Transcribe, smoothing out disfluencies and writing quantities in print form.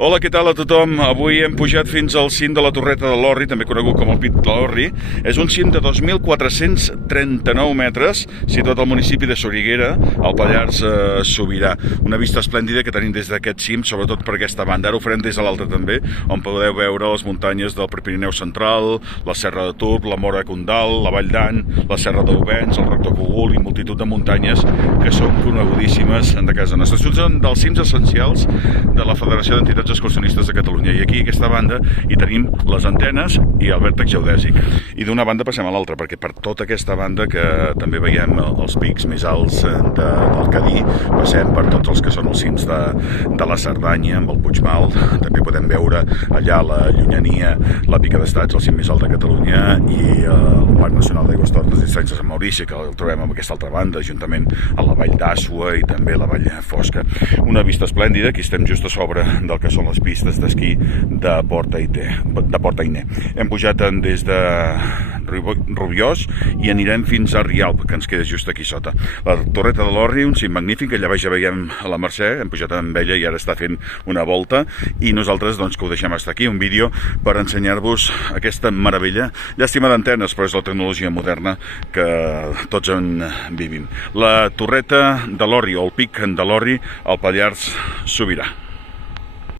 Hola, què tal a tothom? Avui hem pujat fins al cim de la Torreta de l'Orri, també conegut com el Pic de l'Orri. És un cim de 2.439 metres, situat al municipi de Soriguera, al Pallars Sobirà. Una vista esplèndida que tenim des d'aquest cim, sobretot per aquesta banda. Ara ho farem des de l'alta també, on podeu veure les muntanyes del Prepirineu Central, la Serra de Turp, la Mora de Condal, la Vall d'An, la Serra d'Aubens, el Rector Cogul i multitud de muntanyes que són conegudíssimes de casa nostra. Són dels cims essencials de la Federació d'Entitats Excursionistes de Catalunya, i aquí a aquesta banda hi tenim les antenes i el vèrtex geodèsic, i d'una banda passem a l'altra, perquè per tota aquesta banda que també veiem els pics més alts del Cadí, passem per tots els que són els cims de la Cerdanya amb el Puigmal. També podem veure allà la llunyania, la Pica d'Estats, el cim més alt de Catalunya, i el Parc Nacional d'Aigües Tortes i Estanys de Sant Maurici, que el trobem amb aquesta altra banda, juntament a la Vall d'Àssua i també la Vall Fosca. Una vista esplèndida. Aquí estem just a sobre del que són les pistes d'esquí de Port Ainé. Hem pujat des de Rubiós i anirem fins a Rialp, que ens queda just aquí sota. La Torreta de l'Orri, un cim magnífic, allà baix ja veiem a la Mercè, hem pujat amb ella i ara està fent una volta, i nosaltres doncs que ho deixem estar aquí, un vídeo per ensenyar-vos aquesta meravella. Llàstima d'antenes, però és la tecnologia moderna que tots en vivim. La Torreta de l'Orri, o el Pic de l'Orri, al Pallars Sobirà.